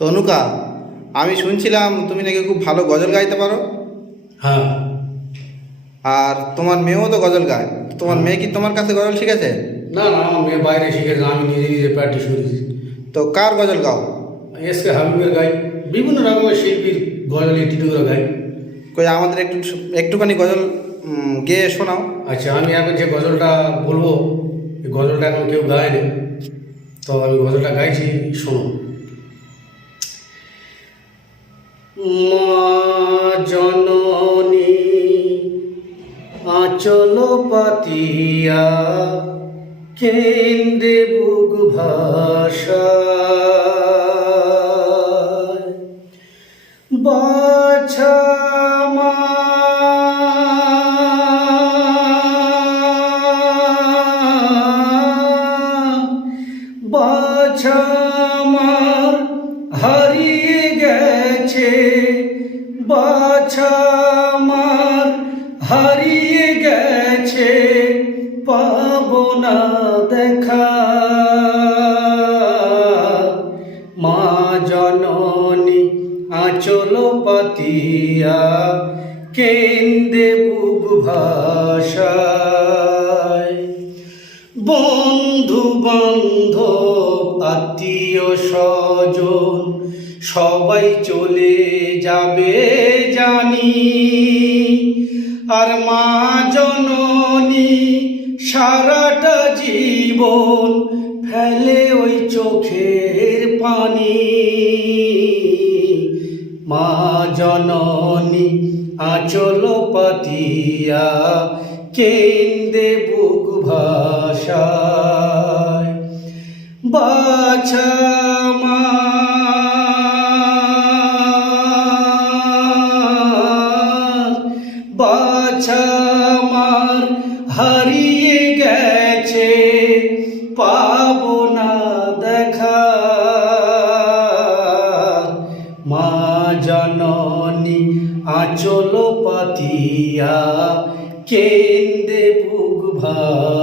তো অনুকা আমি শুনছিলাম তুমি নাকি খুব ভালো গজল গাইতে পারো। হ্যাঁ। আর তোমার মেয়েও তো গজল গায়। তোমার মেয়ে কি তোমার কাছে গজল শিখেছে? না না আমার মেয়ে বাইরে শিখেছে আমি নিজে নিজে প্র্যাকটিস করেছি। তো কার গজল গাও? এসকে হাবিবের গাই বিভিন্ন রকমের শিল্পীর গজল টিটুগুলো গাই। কই আমাদের একটু একটুখানি গজল গেয়ে শোনাও। আচ্ছা আমি এখন যে গজলটা বলব এই গজলটা এখন কেউ গায়নি তো আমি গজলটা গাইছি শোনো। মা জননী আচল পাতিয়া কেন্দ্রে বুক ভাষা। বাছা বাছামার হারিয়ে গেছে বাছামার হারিয়ে গেছে পাবো না দেখা। মা জননী আচল পাতিয়া কেন্দ্রে বুক ভাষায় আত্মীয় স্বজন, সবাই চলে যাবে জানি। আর মা জননী সারাটা জীবন ফেলে ওই চোখের পানি। মা জননী আচল পাতিয়া কেন্দ্রে বুক ভাষায় বাছা মার, বাছা মার হারিয়ে গেছে পাবো না দেখা। মা জননী আচল পাতিয়া কেন্দ্রে বুক ভাষা